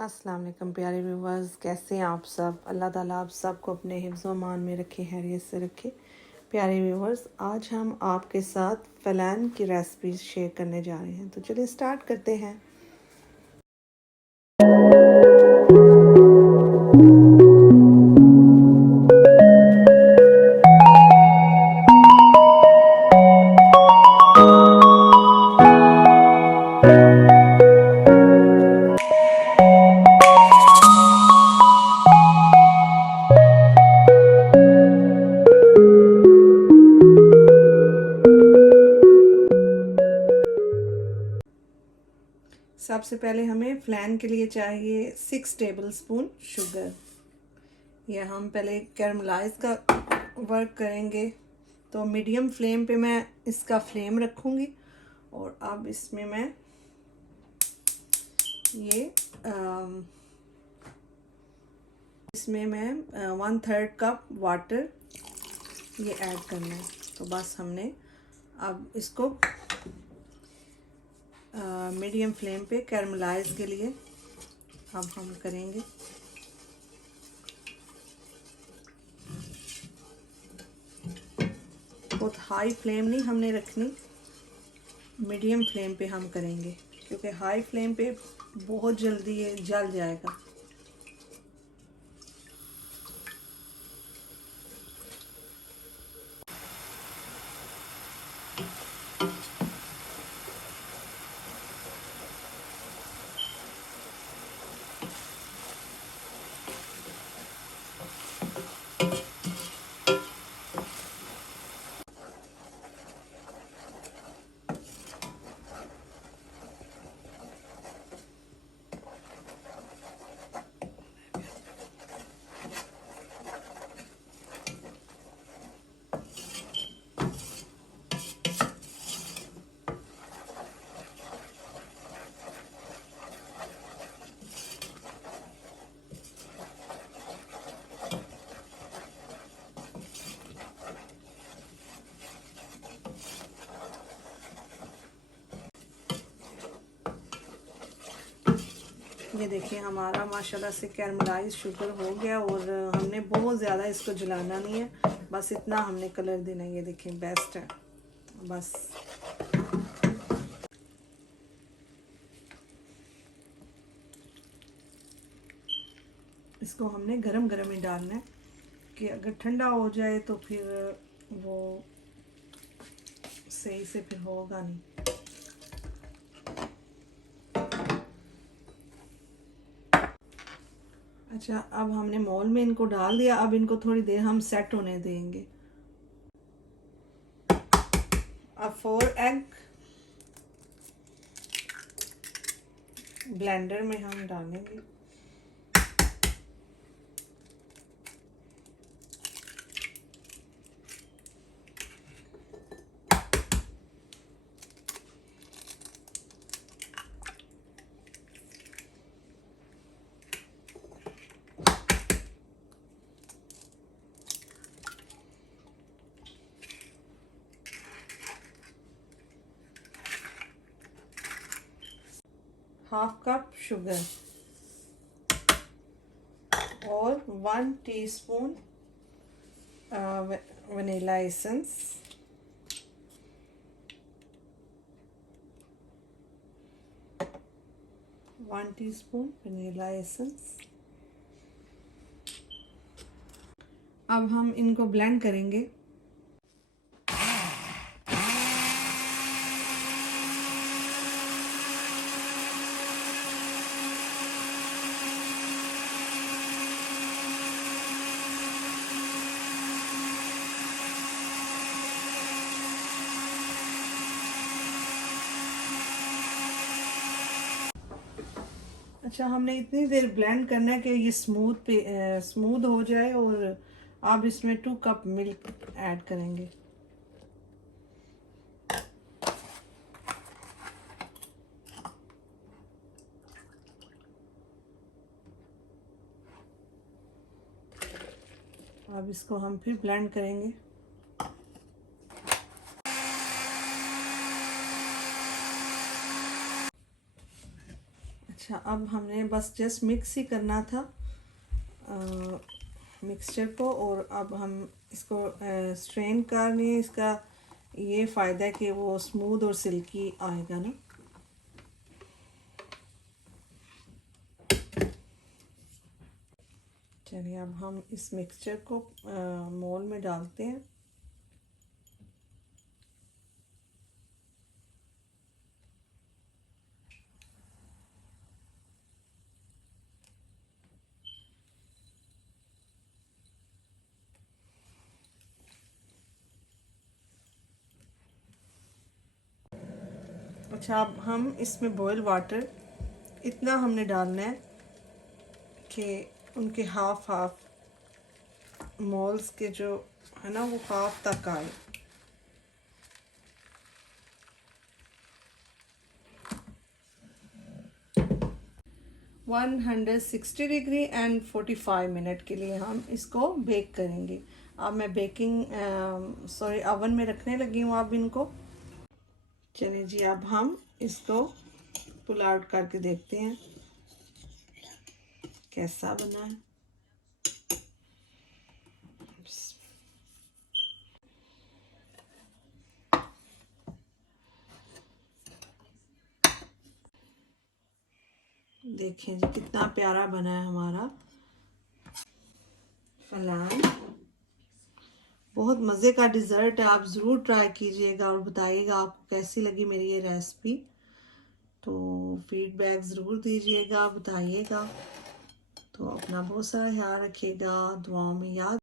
अस्सलाम वालेकुम प्यारे व्यूवर्स, कैसे हैं आप सब। अल्लाह ताला आप सबको अपने हिफ्ज़ व अमान में रखे, खैरियत से रखे। प्यारे व्यूवर्स, आज हम आपके साथ फ़लान की रेसिपी शेयर करने जा रहे हैं, तो चलिए स्टार्ट करते हैं। सबसे पहले हमें फ़्लान के लिए चाहिए 6 टेबलस्पून शुगर। यह हम पहले कैरमलाइज का वर्क करेंगे, तो मीडियम फ्लेम पे मैं इसका फ्लेम रखूँगी। और अब इसमें मैं इसमें मैं 1/3 कप वाटर ये ऐड करना है। तो बस हमने अब इसको मीडियम फ्लेम पे कैरमलाइज के लिए अब हम करेंगे। बहुत हाई फ्लेम नहीं हमने रखनी, मीडियम फ्लेम पे हम करेंगे, क्योंकि हाई फ्लेम पे बहुत जल्दी ये जल जाएगा। ये देखिए हमारा माशाल्लाह से कैरमलाइज शुगर हो गया, और हमने बहुत ज़्यादा इसको जलाना नहीं है, बस इतना हमने कलर देना है। ये देखिए बेस्ट है। बस इसको हमने गरम गरम ही डालना है, कि अगर ठंडा हो जाए तो फिर वो सही से फिर होगा नहीं। अच्छा, अब हमने मोल में इनको डाल दिया। अब इनको थोड़ी देर हम सेट होने देंगे। अब 4 एग ब्लेंडर में हम डालेंगे। हाफ कप शुगर और 1 teaspoon vanilla essence, one teaspoon vanilla essence. अब हम इनको ब्लेंड करेंगे। अच्छा, हमने इतनी देर ब्लेंड करना है कि ये स्मूथ हो जाए। और अब इसमें 2 कप मिल्क ऐड करेंगे। अब इसको हम फिर ब्लेंड करेंगे। अच्छा, अब हमने बस जस्ट मिक्स ही करना था मिक्सचर को, और अब हम इसको स्ट्रेन करनी है। इसका ये फ़ायदा है कि वो स्मूथ और सिल्की आएगा ना। चलिए अब हम इस मिक्सचर को मोल में डालते हैं। अच्छा, अब हम इसमें बॉयल वाटर इतना हमने डालना है कि उनके हाफ मोल्स के जो है ना वो हाफ तक आए। वन 160 डिग्री एंड 45 मिनट के लिए हम इसको बेक करेंगे। अब मैं ओवन में रखने लगी हूँ अब इनको। चलिए जी, अब हम इसको पुल आउट करके देखते हैं कैसा बना है। देखें जी कितना प्यारा बना है हमारा फलान। बहुत मज़े का डिज़र्ट है, आप ज़रूर ट्राई कीजिएगा और बताइएगा आपको कैसी लगी मेरी ये रेसिपी। तो फीडबैक ज़रूर दीजिएगा, बताइएगा। तो अपना बहुत सारा ख्याल रखिएगा, दुआओं में याद